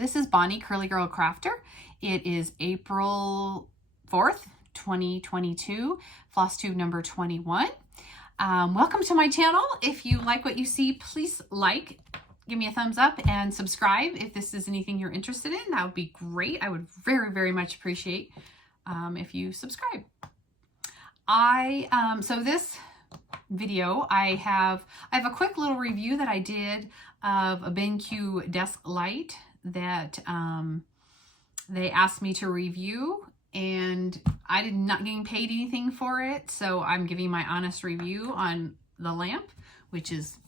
this is Bonnie, Curly Girl Crafter. It is April 4th, 2022, floss tube number 21. Welcome to my channel. If you like what you see, please like, give me a thumbs up, and subscribe if this is anything you're interested in. That would be great. I would very, very much appreciate if you subscribe. So this video, I have a quick little review that I did of a BenQ desk light that they asked me to review, and I did not getting paid anything for it, so I'm giving my honest review on the lamp, which is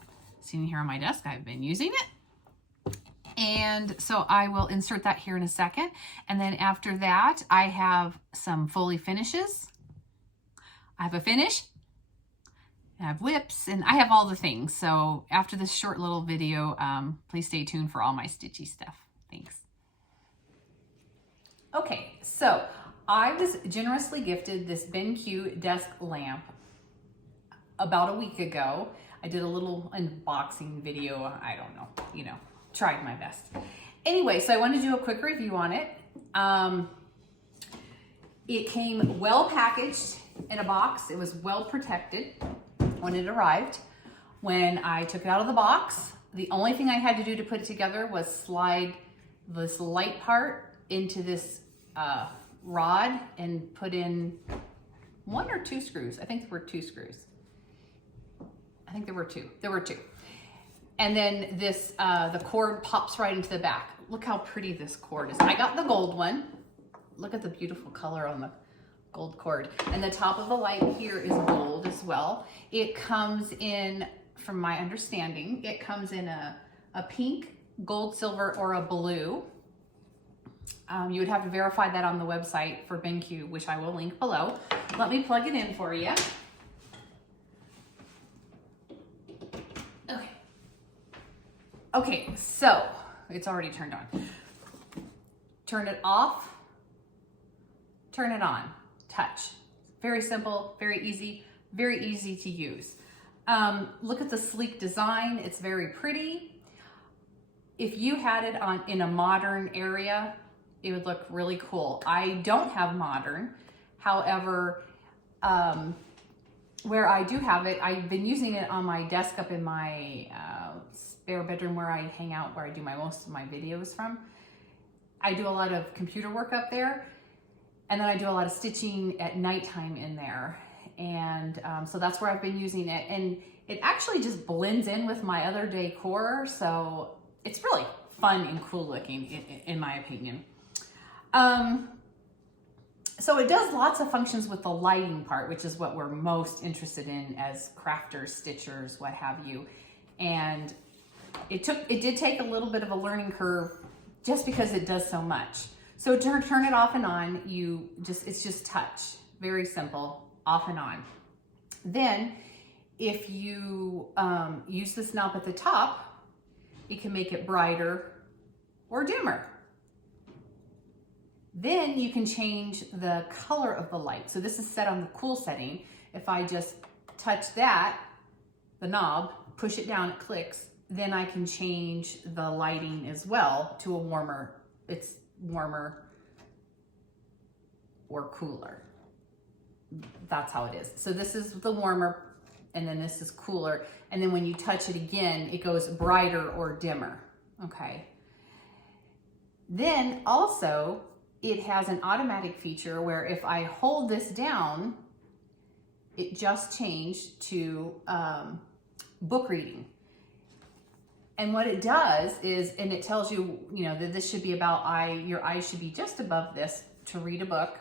sitting here on my desk. I've been using it, and so I will insert that here in a second. And then after that, I have some Foley finishes. I have a finish, I have whips, and I have all the things. So after this short little video, please stay tuned for all my stitchy stuff. Thanks. Okay, so I was generously gifted this BenQ desk lamp about a week ago. I did a little unboxing video. I don't know, tried my best. Anyway, so I wanted to do a quick review on it. It came well packaged in a box. It was well protected when it arrived. When I took it out of the box, the only thing I had to do to put it together was slide this light part into this rod and put in 1 or 2 screws. I think there were 2 screws. I think there were 2. There were 2. And then this, the cord pops right into the back. Look how pretty this cord is. I got the gold one. Look at the beautiful color on the gold cord. And the top of the light here is gold as well. It comes in, from my understanding, it comes in a pink, gold, silver, or a blue. You would have to verify that on the website for BenQ, which I will link below. Let me plug it in for you. Okay, so it's already turned on. Turn it off, turn it on, touch. Very simple, very easy to use. Look at the sleek design. It's very pretty. If you had it on in a modern area, it would look really cool. I don't have modern. However, where I do have it, I've been using it on my desk up in my spare bedroom where I hang out, where I do most of my videos from. I do a lot of computer work up there, and then I do a lot of stitching at nighttime in there. And so that's where I've been using it. And it actually just blends in with my other decor. So it's really fun and cool looking, in my opinion. So it does lots of functions with the lighting part, which is what we're most interested in as crafters, stitchers, what have you. And it did take a little bit of a learning curve just because it does so much. So to turn it off and on, it's just touch, very simple, off and on. Then if you use this knob at the top, it can make it brighter or dimmer. Then you can change the color of the light. So this is set on the cool setting. If I just touch that, the knob, push it down, it clicks, then I can change the lighting as well to a warmer, it's warmer or cooler. That's how it is. So this is the warmer, and then this is cooler. And then when you touch it again, it goes brighter or dimmer, okay? Then also, it has an automatic feature where if I hold this down, it just changed to book reading. And what it does is, and it tells you, that this should be about your eyes should be just above this to read a book.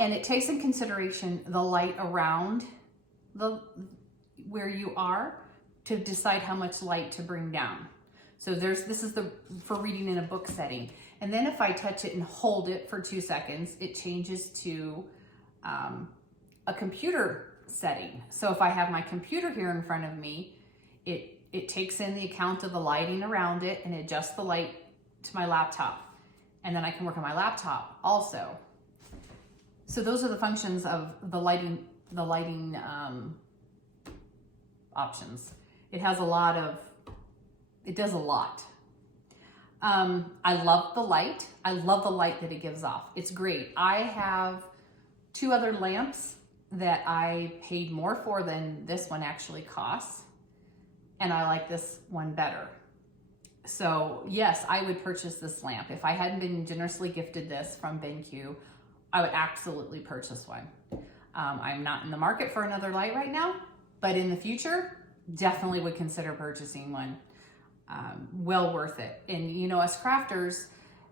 And it takes in consideration the light around where you are to decide how much light to bring down. So this is for reading in a book setting. And then if I touch it and hold it for 2 seconds, it changes to a computer setting. So if I have my computer here in front of me, it takes in the account of the lighting around it and adjusts the light to my laptop. And then I can work on my laptop also. So those are the functions of the lighting options. It does a lot. I love the light. I love the light that it gives off. It's great. I have 2 other lamps that I paid more for than this one actually costs, and I like this one better. So yes, I would purchase this lamp. If I hadn't been generously gifted this from BenQ, I would absolutely purchase one. I'm not in the market for another light right now, but in the future, definitely would consider purchasing one. Well worth it. And you know, us crafters,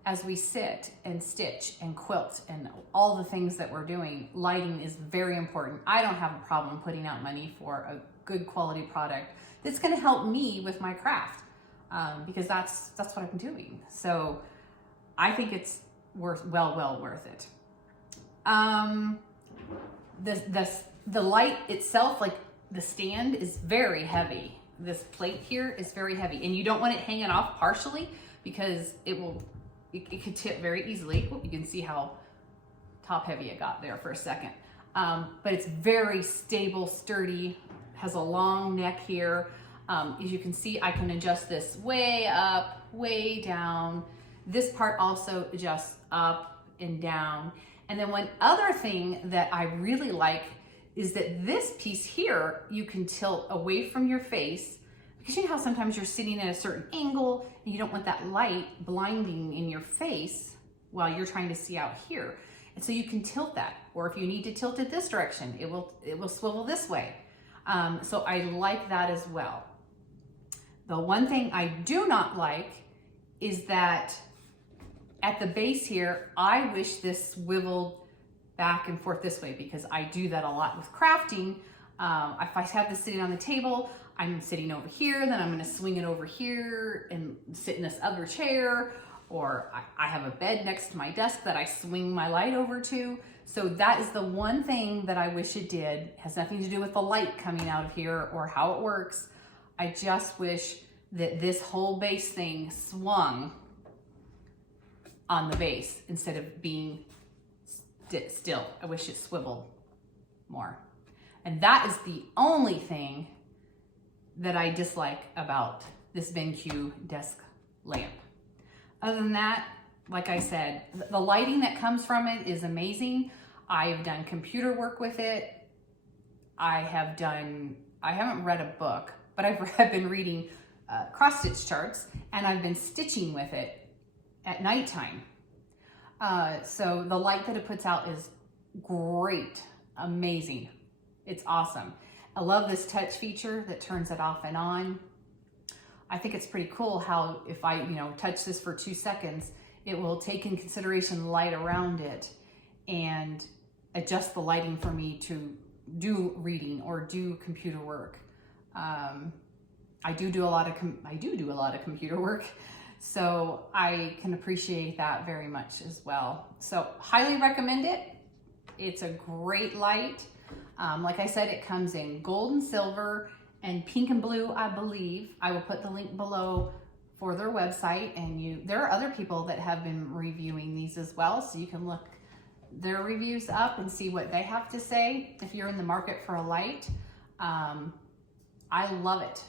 as we sit and stitch and quilt and all the things that we're doing, lighting is very important. I don't have a problem putting out money for a good quality product that's going to help me with my craft, because that's what I'm doing. So I think it's well worth it. The light itself, like the stand, is very heavy. This plate here is very heavy, and you don't want it hanging off partially because it could tip very easily. You can see how top heavy it got there for a second. But it's very stable, sturdy, has a long neck here. As you can see, I can adjust this way up, way down. This part also adjusts up and down. And then one other thing that I really like is that this piece here, you can tilt away from your face, because you know how sometimes you're sitting at a certain angle and you don't want that light blinding in your face while you're trying to see out here. And so you can tilt that, or if you need to tilt it this direction, it will swivel this way. So I like that as well. The one thing I do not like is that at the base here, I wish this swiveled back and forth this way, because I do that a lot with crafting. If I have this sitting on the table, I'm sitting over here, then I'm gonna swing it over here and sit in this other chair, or I have a bed next to my desk that I swing my light over to. So that is the one thing that I wish it did. It has nothing to do with the light coming out of here or how it works. I just wish that this whole base thing swung on the base instead of being still. I wish it swiveled more. And that is the only thing that I dislike about this BenQ desk lamp. Other than that, like I said, the lighting that comes from it is amazing. I've done computer work with it. I haven't read a book, but I've been reading cross stitch charts, and I've been stitching with it at nighttime. So the light that it puts out is great, amazing. It's awesome. I love this touch feature that turns it off and on. I think it's pretty cool how if I, touch this for 2 seconds, it will take in consideration light around it and adjust the lighting for me to do reading or do computer work. I do a lot of computer work, so I can appreciate that very much as well. So highly recommend it. It's a great light. Like I said, it comes in gold and silver and pink and blue, I believe. I will put the link below for their website, and there are other people that have been reviewing these as well, so you can look their reviews up and see what they have to say if you're in the market for a light. I love it.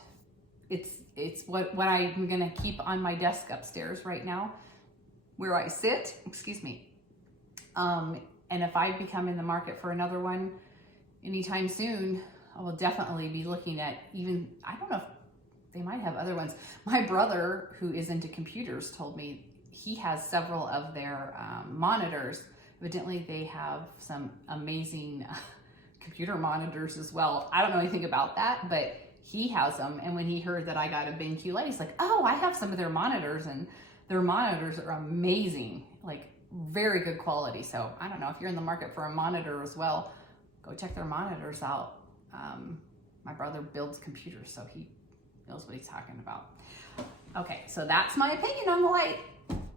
It's what I'm gonna keep on my desk upstairs right now where I sit, excuse me. And if I become in the market for another one anytime soon, I will definitely be looking at I don't know if they might have other ones. My brother, who is into computers, told me he has several of their monitors. Evidently they have some amazing computer monitors as well. I don't know anything about that, but he has them. And when he heard that I got a BenQ light, he's like, oh, I have some of their monitors, and their monitors are amazing, like very good quality. So I don't know if you're in the market for a monitor as well, go check their monitors out. My brother builds computers, so he knows what he's talking about. Okay, so that's my opinion on the light.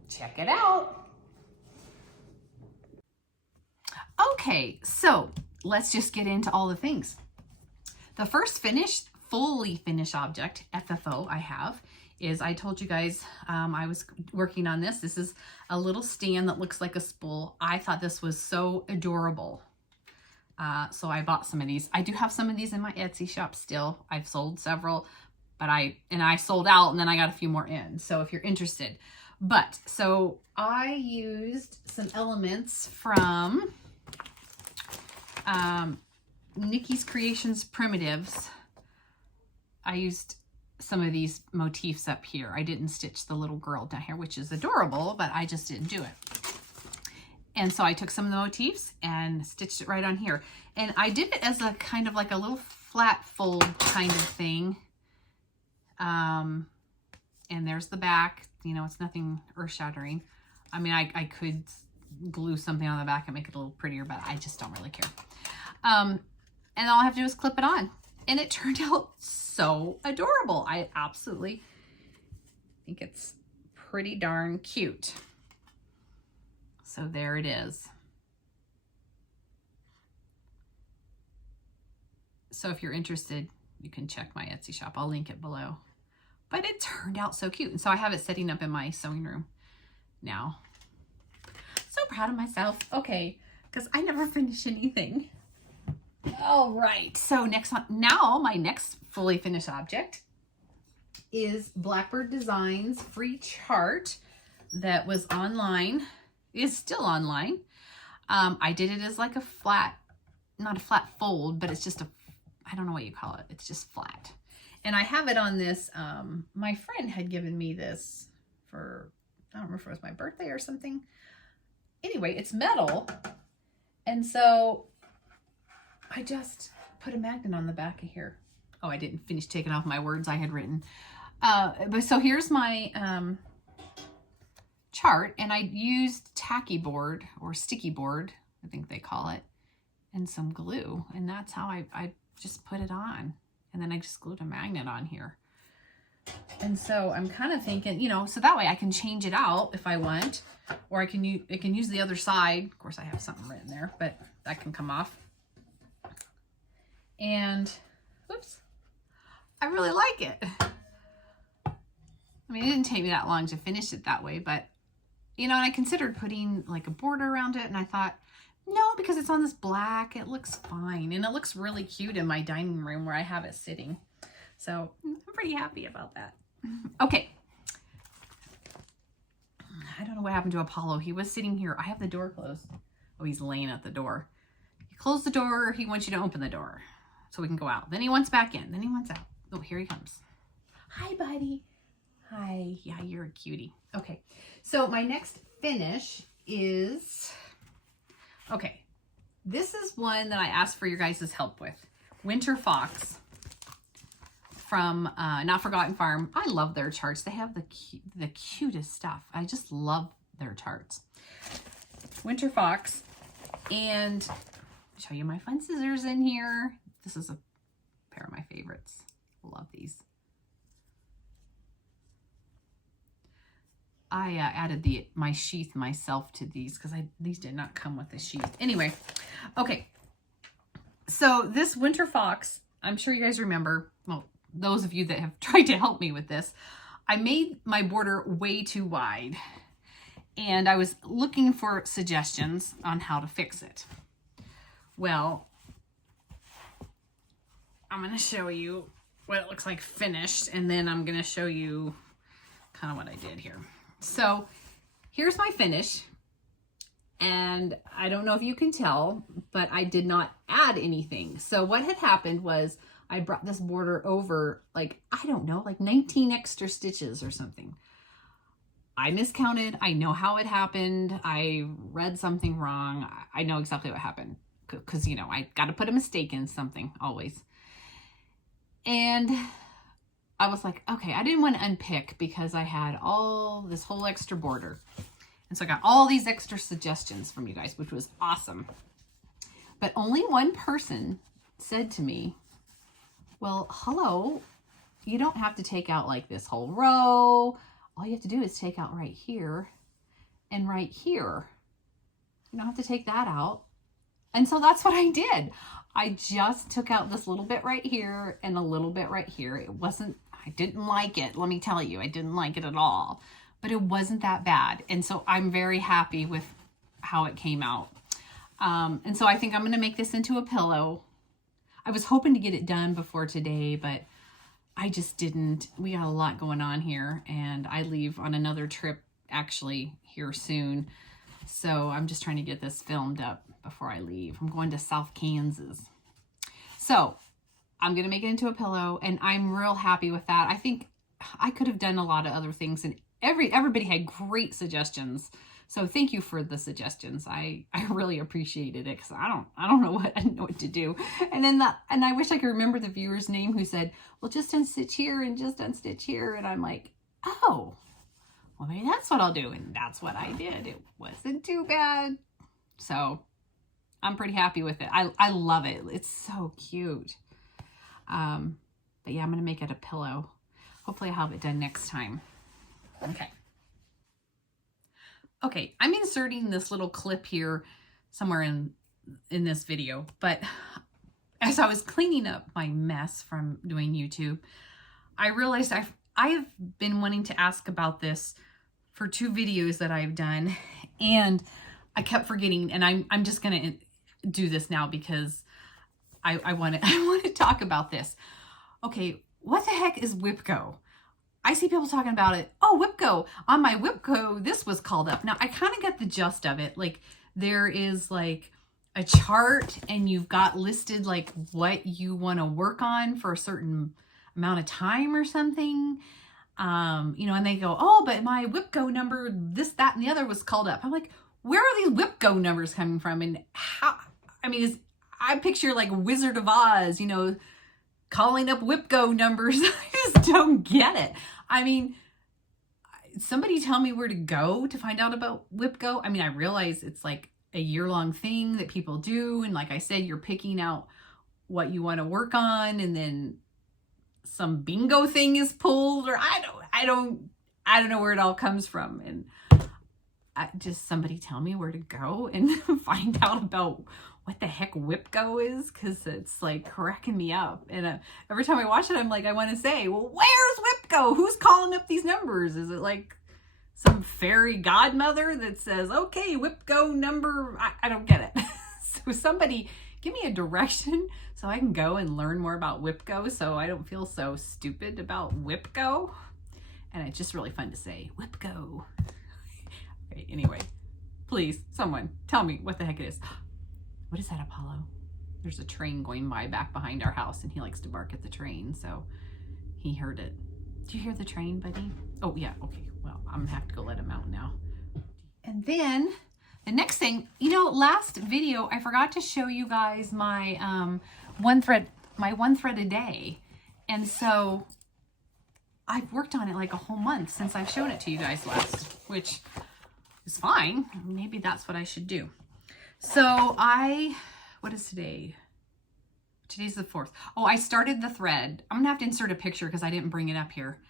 Check it out. Okay, so let's just get into all the things. The first fully finished object, FFO, I have is, I told you guys I was working on this. This is a little stand that looks like a spool. I thought this was so adorable. So I bought some of these. I do have some of these in my Etsy shop still. I've sold several, but I sold out, and then I got a few more in. So if you're interested, But so I used some elements from Nikki's Creations Primitives. I used some of these motifs up here. I didn't stitch the little girl down here, which is adorable, but I just didn't do it. And so I took some of the motifs and stitched it right on here. And I did it as a kind of like a little flat fold kind of thing. And there's the back. You know, it's nothing earth-shattering. I mean, I could glue something on the back and make it a little prettier, but I just don't really care. And all I have to do is clip it on. And it turned out so adorable. I absolutely think it's pretty darn cute. So there it is. So if you're interested, you can check my Etsy shop. I'll link it below. But it turned out so cute. And so I have it setting up in my sewing room now. So proud of myself. Okay, because I never finish anything. All right, so now my next fully finished object is Blackbird Designs free chart that was online, is still online. I did it as like a flat, not a flat fold, but it's just a, I don't know what you call it. It's just flat. And I have it on this, my friend had given me this for, I don't remember if it was my birthday or something. Anyway, it's metal. And so I just put a magnet on the back of here. Oh, I didn't finish taking off my words I had written. But so here's my chart, and I used tacky board or sticky board, I think they call it, and some glue. And that's how I just put it on. And then I just glued a magnet on here. And so I'm kind of thinking, you know, so that way I can change it out if I want, or I can use the other side. Of course, I have something written there, but that can come off. And, whoops, I really like it. I mean, it didn't take me that long to finish it that way, but, you know, and I considered putting like a border around it, and I thought, no, because it's on this black, it looks fine. And it looks really cute in my dining room where I have it sitting. So I'm pretty happy about that. Okay. I don't know what happened to Apollo. He was sitting here. I have the door closed. Oh, he's laying at the door. You close the door. He wants you to open the door so we can go out. Then he wants back in. Then he wants out. Oh, here he comes. Hi, buddy. Hi. Yeah, you're a cutie. Okay. So my next finish is, okay, this is one that I asked for your guys' help with. Winter Fox from Not Forgotten Farm. I love their charts. They have the cutest stuff. I just love their charts. Winter Fox. And I'll show you my fun scissors in here. This is a pair of my favorites. Love these. I added my sheath myself to these because these did not come with the sheath. Anyway, okay. So this Winter Fox, I'm sure you guys remember, well, those of you that have tried to help me with this, I made my border way too wide. And I was looking for suggestions on how to fix it. Well, I'm going to show you what it looks like finished, and then I'm going to show you kind of what I did here. So here's my finish, and I don't know if you can tell, but I did not add anything. So what had happened was I brought this border over, like, I don't know, like 19 extra stitches or something. I miscounted. I know how it happened. I read something wrong. I know exactly what happened because, you know, I got to put a mistake in something always. And I was like, okay, I didn't want to unpick because I had all this whole extra border. And so I got all these extra suggestions from you guys, which was awesome. But only one person said to me, well, hello, you don't have to take out like this whole row. All you have to do is take out right here and right here. You don't have to take that out. And so that's what I did. I just took out this little bit right here and a little bit right here. It wasn't, I didn't like it. Let me tell you, I didn't like it at all, but it wasn't that bad. And so I'm very happy with how it came out. And so I think I'm going to make this into a pillow. I was hoping to get it done before today, but I just didn't. We got a lot going on here, and I leave on another trip actually here soon. So I'm just trying to get this filmed up before I leave. I'm going to South Kansas. So I'm going to make it into a pillow, and I'm real happy with that. I think I could have done a lot of other things, and everybody had great suggestions. So thank you for the suggestions. I really appreciated it, because I don't know what to do. And then and I wish I could remember the viewer's name who said, well, just unstitch here and just unstitch here. And I'm like, oh, well, maybe that's what I'll do. And that's what I did. It wasn't too bad. So I'm pretty happy with it. I love it. It's so cute. But yeah, I'm going to make it a pillow. Hopefully I'll have it done next time. Okay, I'm inserting this little clip here somewhere in this video, but as I was cleaning up my mess from doing YouTube, I realized I've been wanting to ask about this for 2 videos that I've done, and I kept forgetting, and I'm just gonna do this now because I want to talk about this. Okay, what the heck is WIPCO? I see people talking about it. Oh, WIPCO. On my WIPCO, this was called up. Now, I kind of get the gist of it. Like, there is like a chart, and you've got listed like what you want to work on for a certain amount of time or something. You know, and they go, oh, but my WIPCO number, this, that, and the other was called up. I'm like, where are these WIPCO numbers coming from? And how, I mean, I picture like Wizard of Oz, you know, calling up WIPCO numbers. I just don't get it. I mean, somebody tell me where to go to find out about WIPCO. I mean, I realize it's like a year-long thing that people do. And like I said, you're picking out what you want to work on, and then some bingo thing is pulled, or I don't know where it all comes from. And just somebody tell me where to go and find out about what the heck WIPCO is, because it's like cracking me up. And every time I watch it, I'm like, I want to say, well, where's WIPCO? Who's calling up these numbers? Is it like some fairy godmother that says, okay, WIPCO number? I don't get it. So somebody give me a direction so I can go and learn more about WIPCO, so I don't feel so stupid about WIPCO. And it's just really fun to say, WIPCO. Okay, anyway, please, someone tell me what the heck it is. What is that, Apollo? There's a train going by back behind our house, and he likes to bark at the train, so he heard it. Do you hear the train, buddy? Oh, yeah, okay. Well, I'm gonna have to go let him out now. And then the next thing, you know, last video, I forgot to show you guys my one thread a day. And so I've worked on it like a whole month since I've shown it to you guys last, which is fine. Maybe that's what I should do. So what is today? Today's the 4th. Oh, I started the thread. I'm gonna have to insert a picture because I didn't bring it up here.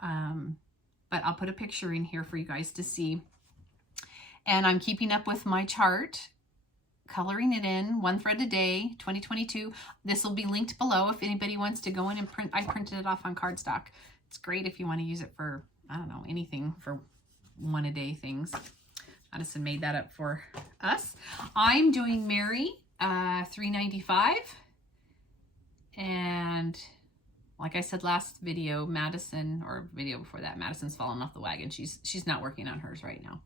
But I'll put a picture in here for you guys to see. And I'm keeping up with my chart, coloring it in, 1 thread a day, 2022. This will be linked below if anybody wants to go in and print. I printed it off on cardstock. It's great if you want to use it for, I don't know, anything, for 1 a day things. Madison made that up for us. I'm doing Mary, $3.95. And like I said last video, Madison, or video before that, Madison's fallen off the wagon. She's not working on hers right now.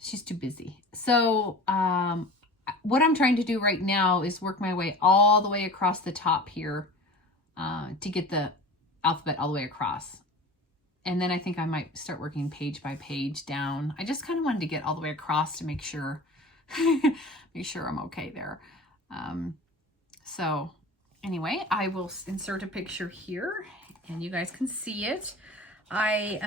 She's too busy. So what I'm trying to do right now is work my way all the way across the top here to get the alphabet all the way across. And then I think I might start working page by page down. I just kind of wanted to get all the way across to make sure, I'm okay there. So anyway, I will insert a picture here and you guys can see it. You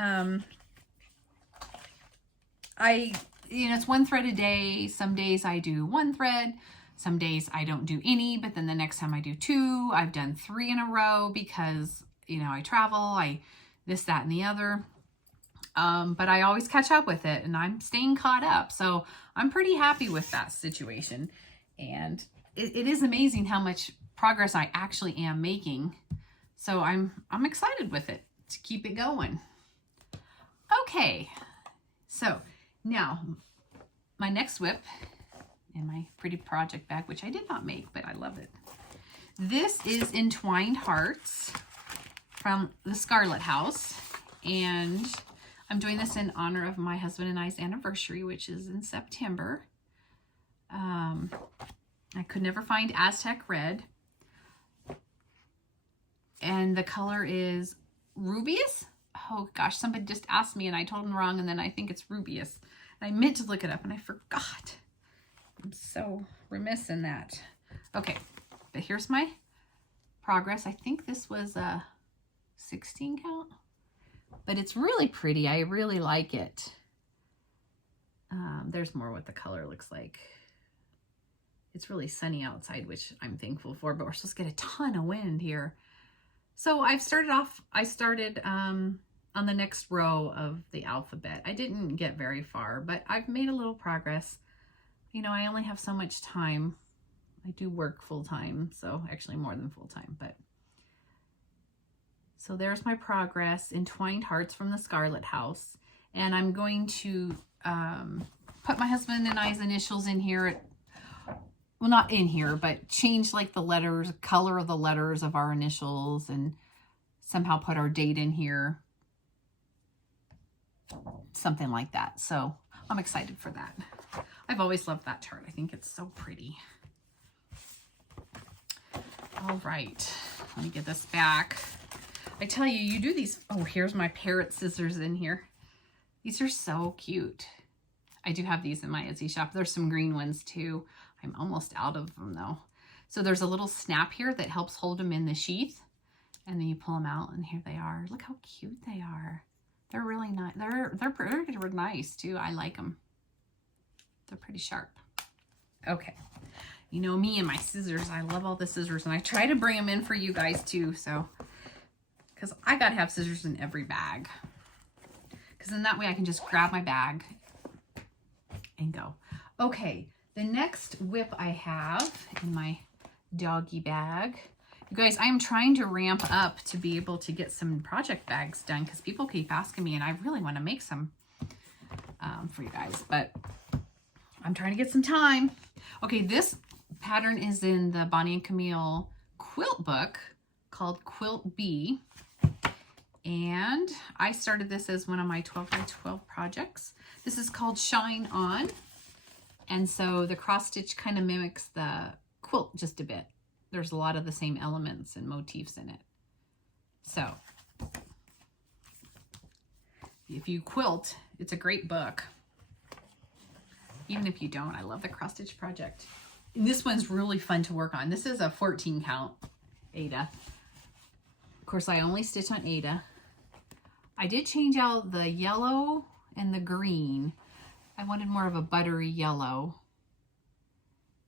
know, it's 1 thread a day. Some days I do 1 thread. Some days I don't do any, but then the next time I do 2. I've done 3 in a row because, you know, I travel, this, that, and the other. But I always catch up with it and I'm staying caught up. So I'm pretty happy with that situation. And it is amazing how much progress I actually am making. So I'm excited with it to keep it going. Okay. So now my next WIP in my pretty project bag, which I did not make, but I love it. This is Entwined Hearts from the Scarlet House, and I'm doing this in honor of my husband and I's anniversary, which is in September. I could never find Aztec Red. And the color is Rubeus. Oh gosh, somebody just asked me and I told them wrong, and then I think it's Rubeus. And I meant to look it up and I forgot. I'm so remiss in that. Okay, but here's my progress. I think this was a 16 count, but it's really pretty. I really like it. There's more what the color looks like. It's really sunny outside, which I'm thankful for, but we're supposed to get a ton of wind here. So I started on the next row of the alphabet. I didn't get very far, but I've made a little progress. You know, I only have so much time. I do work full time, so actually more than full time, but. So there's my progress. Entwined Hearts from the Scarlet House. And I'm going to put my husband and I's initials in here. Well, not in here, but change like the letters, color of the letters of our initials, and somehow put our date in here. Something like that. So I'm excited for that. I've always loved that chart. I think it's so pretty. All right, let me get this back. I tell you, you do these. Oh, here's my parrot scissors in here. These are so cute. I do have these in my Etsy shop. There's some green ones too. I'm almost out of them though. So there's a little snap here that helps hold them in the sheath. And then you pull them out and here they are. Look how cute they are. They're really nice. They're pretty nice too. I like them. They're pretty sharp. Okay. You know me and my scissors. I love all the scissors, and I try to bring them in for you guys too. So, because I got to have scissors in every bag. Because then that way I can just grab my bag and go. Okay, the next whip I have in my doggy bag. You guys, I am trying to ramp up to be able to get some project bags done because people keep asking me and I really want to make some for you guys. But I'm trying to get some time. Okay, this pattern is in the Bonnie and Camille quilt book called Quilt Bee. And I started this as one of my 12 by 12 projects. This is called Shine On. And so the cross stitch kind of mimics the quilt just a bit. There's a lot of the same elements and motifs in it. So if you quilt, it's a great book. Even if you don't, I love the cross stitch project. And this one's really fun to work on. This is a 14 count Aida. Of course, I only stitch on Aida. I did change out the yellow and the green. I wanted more of a buttery yellow.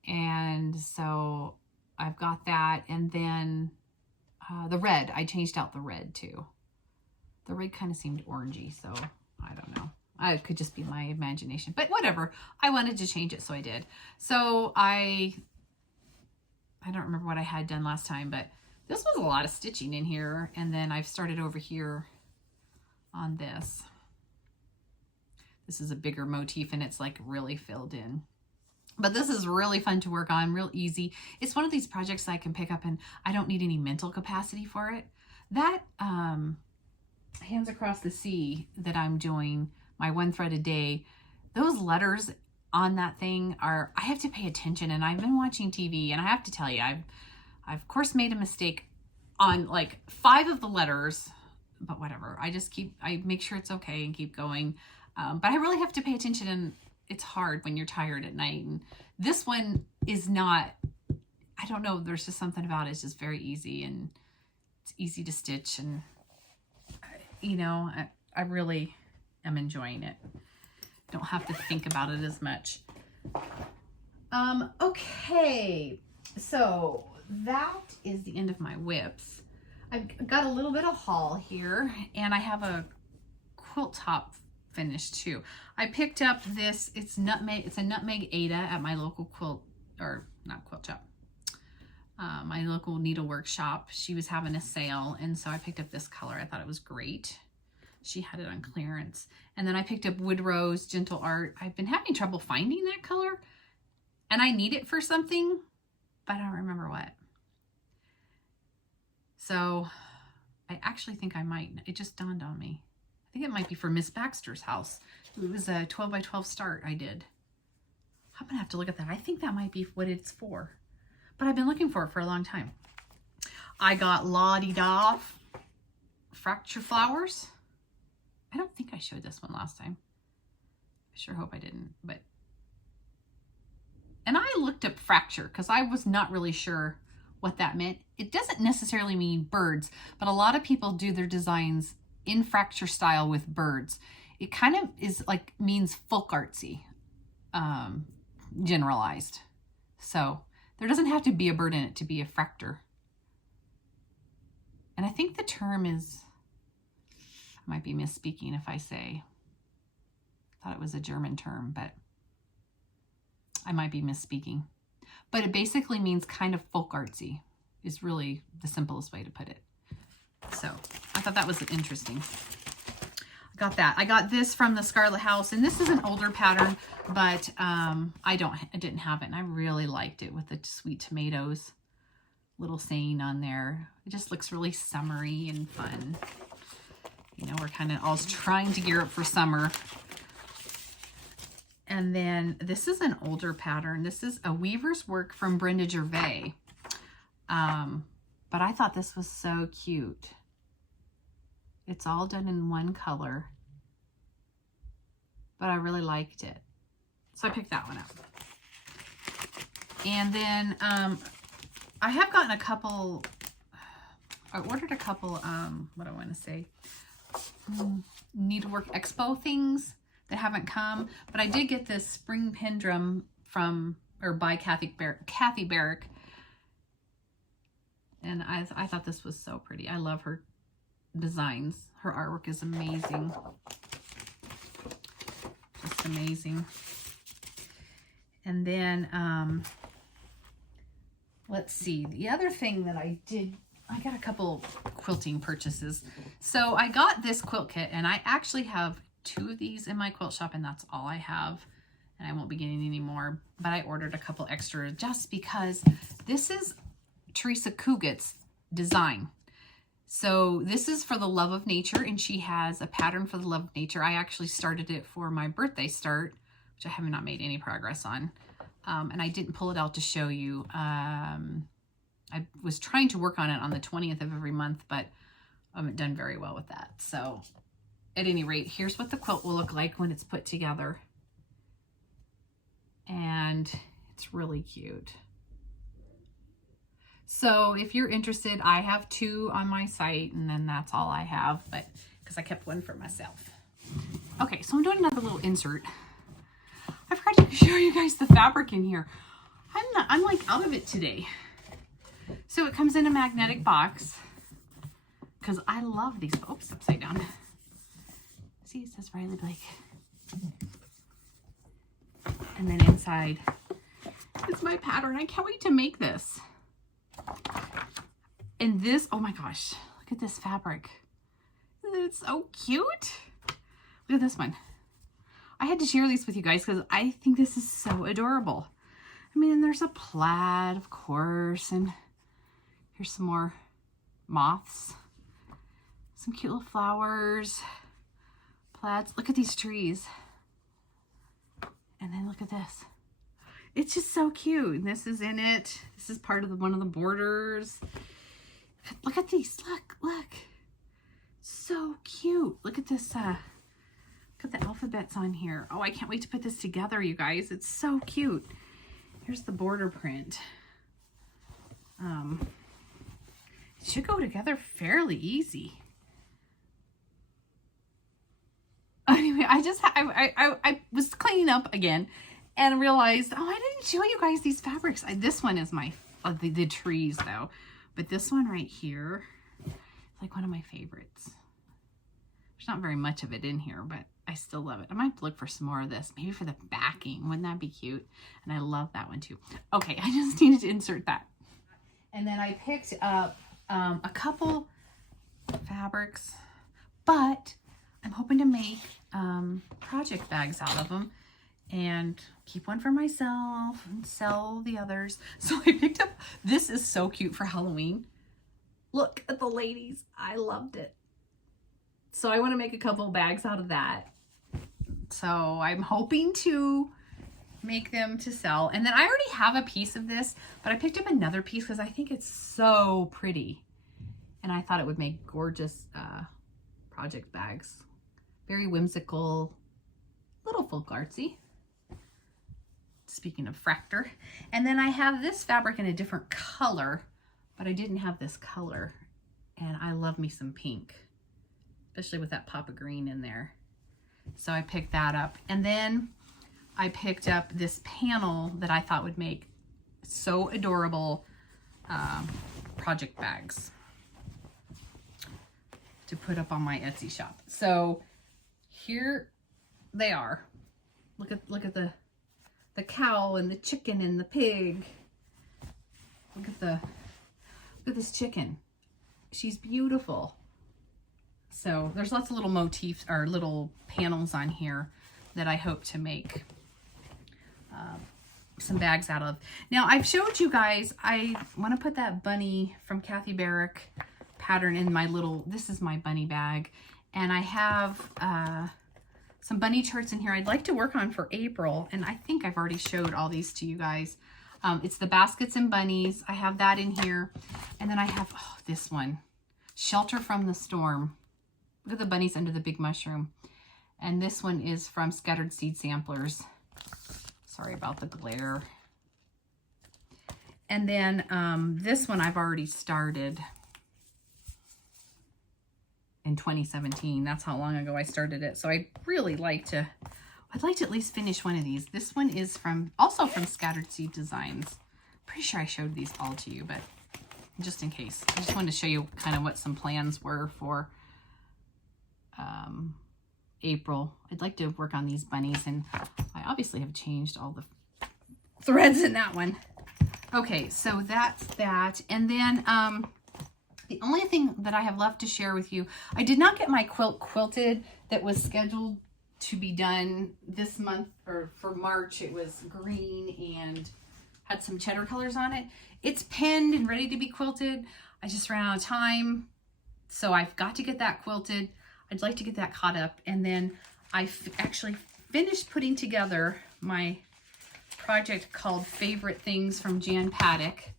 And so I've got that. And then the red, I changed out the red too. The red kind of seemed orangey, so I don't know. It could just be my imagination, but whatever. I wanted to change it, so I did. So I don't remember what I had done last time, but this was a lot of stitching in here. And then I've started over here on this. This is a bigger motif and it's like really filled in. But this is really fun to work on, real easy. It's one of these projects that I can pick up and I don't need any mental capacity for it. That Hands Across the Sea that I'm doing, my one thread a day, those letters on that thing are, I have to pay attention, and I've been watching TV and I have to tell you, I've of course made a mistake on like 5 of the letters, but whatever. I make sure it's okay and keep going. But I really have to pay attention, and it's hard when you're tired at night. And this one is not, I don't know, there's just something about it. It's just very easy and it's easy to stitch. And, you know, I really am enjoying it. Don't have to think about it as much. Okay, so that is the end of my whips. I've got a little bit of haul here, and I have a quilt top finish too. I picked up this, it's a nutmeg Aida at my local quilt, or not quilt shop, my local needlework shop. She was having a sale, and so I picked up this color. I thought it was great. She had it on clearance. And then I picked up Wood Rose Gentle Art. I've been having trouble finding that color, and I need it for something, but I don't remember what. So I actually think I might, it just dawned on me. I think it might be for Miss Baxter's house. It was a 12 by 12 start I did. I'm gonna have to look at that. I think that might be what it's for, but I've been looking for it for a long time. I got La-Di-Da Fracture Flowers. I don't think I showed this one last time. I sure hope I didn't, but. And I looked up fracture because I was not really sure what that meant. It doesn't necessarily mean birds, but a lot of people do their designs in fracture style with birds. It kind of is like means folk artsy, generalized. So there doesn't have to be a bird in it to be a fracture. And I think the term is, I might be misspeaking if I say, I thought it was a German term, but I might be misspeaking. But it basically means kind of folk artsy is really the simplest way to put it. So I thought that was interesting. I got that. I got this from the Scarlet House, and this is an older pattern, but I didn't have it, and I really liked it with the sweet tomatoes. Little saying on there. It just looks really summery and fun. You know, we're kind of all trying to gear up for summer. And then this is an older pattern. This is a weaver's work from Brenda Gervais. But I thought this was so cute. It's all done in one color, but I really liked it. So I picked that one up. And then I have gotten a couple, I ordered a couple, what do I want to say, Needlework Expo things that haven't come, but I did get this spring pendulum from, or by Kathy Barrick. And I thought this was so pretty. I love her designs. Her artwork is amazing. Just amazing. And then, let's see. The other thing that I did, I got a couple quilting purchases. So I got this quilt kit, and I actually have 2 of these in my quilt shop, and that's all I have. And I won't be getting any more, but I ordered a couple extra just because this is Teresa Kuget's design. So this is for the Love of Nature, and she has a pattern for the Love of Nature. I actually started it for my birthday start, which I have not made any progress on. And I didn't pull it out to show you. I was trying to work on it on the 20th of every month, but I haven't done very well with that. So at any rate, here's what the quilt will look like when it's put together. And it's really cute. So if you're interested, I have 2 on my site, and then that's all I have, but because I kept one for myself. Okay, so I'm doing another little insert. I forgot to show you guys the fabric in here. I'm like out of it today. So it comes in a magnetic box because I love these. Oops, upside down. See, it says Riley Blake. And then inside is my pattern. I can't wait to make this. And this, oh my gosh, look at this fabric. Isn't it so cute? Look at this one. I had to share these with you guys because I think this is so adorable. I mean, and there's a plaid, of course, and here's some more moths. Some cute little flowers, plaids. Look at these trees. And then look at this. It's just so cute. And this is in it. This is part of one of the borders. Look at these. Look. So cute. Look at this. Look at the alphabets on here. Oh, I can't wait to put this together, you guys. It's so cute. Here's the border print. It should go together fairly easy. Anyway, I was cleaning up again and realized, oh, I didn't show you guys these fabrics. This one is my, the trees though. But this one right here, like one of my favorites. There's not very much of it in here, but I still love it. I might have to look for some more of this, maybe for the backing. Wouldn't that be cute? And I love that one too. Okay, I just needed to insert that. And then I picked up a couple fabrics, but I'm hoping to make project bags out of them and keep one for myself and sell the others. So I picked up, this is so cute for Halloween. Look at the ladies. I loved it. So I want to make a couple bags out of that. So I'm hoping to make them to sell. And then I already have a piece of this, but I picked up another piece because I think it's so pretty. And I thought it would make gorgeous project bags. Very whimsical, little folk artsy. Speaking of Fractor. And then I have this fabric in a different color, but I didn't have this color. And I love me some pink, especially with that pop of green in there. So I picked that up. And then I picked up this panel that I thought would make so adorable project bags to put up on my Etsy shop. So here they are. Look at the cow and the chicken and the pig. Look at this chicken. She's beautiful. So there's lots of little motifs or little panels on here that I hope to make some bags out of. Now I've showed you guys, I want to put that bunny from Kathy Barrick pattern in my little, this is my bunny bag. And I have some bunny charts in here I'd like to work on for April. And I think I've already showed all these to you guys. It's the baskets and bunnies. I have that in here. And then I have this one, Shelter from the Storm. Look at the bunnies under the big mushroom. And this one is from Scattered Seed Samplers. Sorry about the glare. And then this one I've already started in 2017. That's how long ago I started it. So I'd really like to, I'd like to at least finish one of these. This one is also from Scattered Seed Designs. Pretty sure I showed these all to you, but just in case. I just wanted to show you kind of what some plans were for April. I'd like to work on these bunnies, and I obviously have changed all the threads in that one. Okay, so that's that. And then the only thing that I have left to share with you, I did not get my quilt quilted that was scheduled to be done this month, or for March. It was green and had some cheddar colors on it. It's pinned and ready to be quilted. I just ran out of time, so I've got to get that quilted. I'd like to get that caught up. And then I actually finished putting together my project called Favorite Things from Jan Paddock.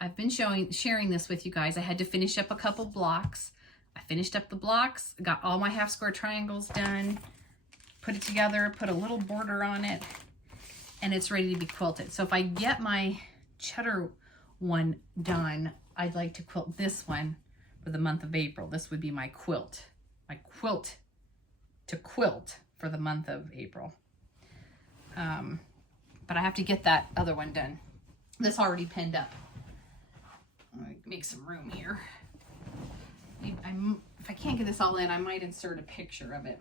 I've been sharing this with you guys. I had to finish up a couple blocks. I finished up the blocks, got all my half square triangles done, put it together, put a little border on it, and it's ready to be quilted. So if I get my cheddar one done, I'd like to quilt this one for the month of April. This would be my quilt to quilt for the month of April. But I have to get that other one done. This already pinned up. I'm gonna make some room here. If I can't get this all in, I might insert a picture of it.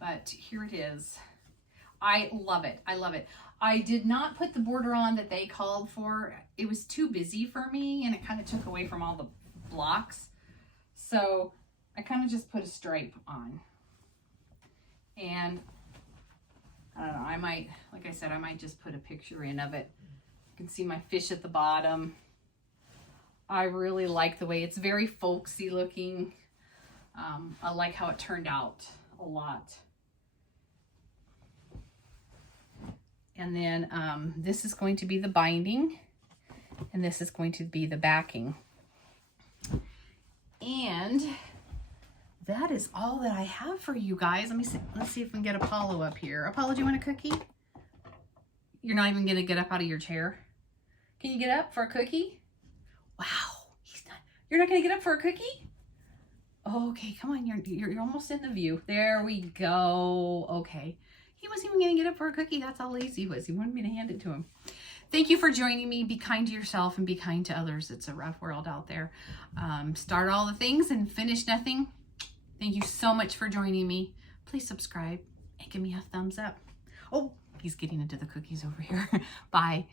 But here it is. I love it. I love it. I did not put the border on that they called for. It was too busy for me, and it kind of took away from all the blocks. So I kind of just put a stripe on. And I don't know, I might, like I said, I might just put a picture in of it. You can see my fish at the bottom. I really like the way it's very folksy looking. I like how it turned out a lot. And then this is going to be the binding, and this is going to be the backing. And that is all that I have for you guys. Let's see if we can get Apollo up here. Apollo, do you want a cookie? You're not even gonna get up out of your chair? Can you get up for a cookie? Wow, you're not gonna get up for a cookie? Okay, come on, you're almost in the view. There we go. Okay. He wasn't even gonna get up for a cookie. That's how lazy he was. He wanted me to hand it to him. Thank you for joining me. Be kind to yourself and be kind to others. It's a rough world out there. Start all the things and finish nothing. Thank you so much for joining me. Please subscribe and give me a thumbs up. Oh, he's getting into the cookies over here. Bye.